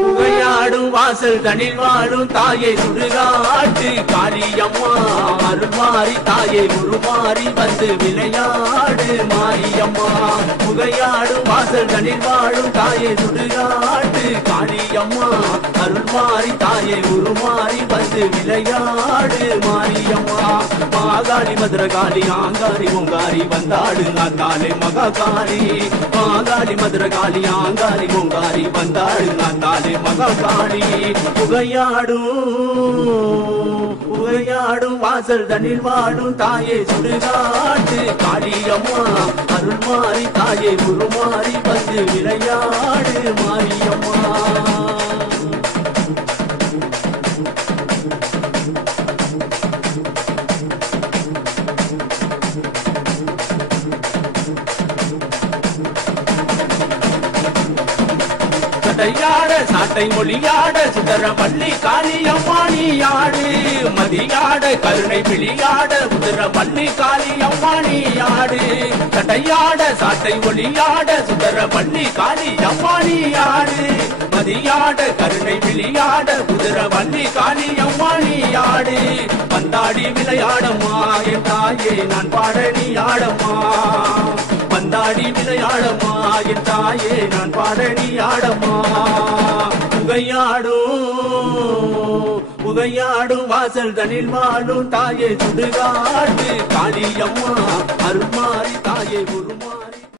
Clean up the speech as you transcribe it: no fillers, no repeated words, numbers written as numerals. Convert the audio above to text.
புகையாடும் வாசல் தனில் வாழும் தாயை சுடுகாட்டு காளியம்மா அருள்மாறி தாயை உருமாறி வந்து விளையாடு மாரியம்மா. புகையாடும் வாசல் தனில் வாழும் தாயை சுடுகாட்டு காளியம்மா அருள்மாறி தாயை உருமாறி வந்து விளையாடு மாரியம்மா. மாகாளி மதுரகாளி ஆங்காரி ஓங்காரி வந்தாடு நாத்தாலே மகாகாளி. மாகாளி மதுரகாளி ஆங்காரி ஓங்காரி வந்தாடு நாத்தாலே மகாகாளி. புகையாடும் வாசல் தனில் வாடும் தாயை சுடுகாட்டு காளியம்மா அருள்மாறி தாயை உருமாறி வந்து விளையாடு மாரியம்மா. சட்டையாட சாட்டை மொழியாட சுடர பள்ளி காளியம்மா நீயாடு. மதியாட கருணை விழியாட உதர பள்ளி காளியம்மா நீயாடு. சட்டையாட சாட்டை மொழியாட சுடர பள்ளி காளியம்மா நீயாடு. மதியாட கருணை விழியாட உதர பள்ளி காளியம்மா நீயாடு. வந்தாடி விளையாடம்மா என் தாயே நான் பாட நீயாடம்மா. வந்தாடி விளையாடம்மா என் தாயே நான் பாட நீயாடம்மா. புகையாடும் வாசல் தனில் வாழும் தாயை சுடுகாட்டு காளியம்மா அருள்மாறி தாயை உருமா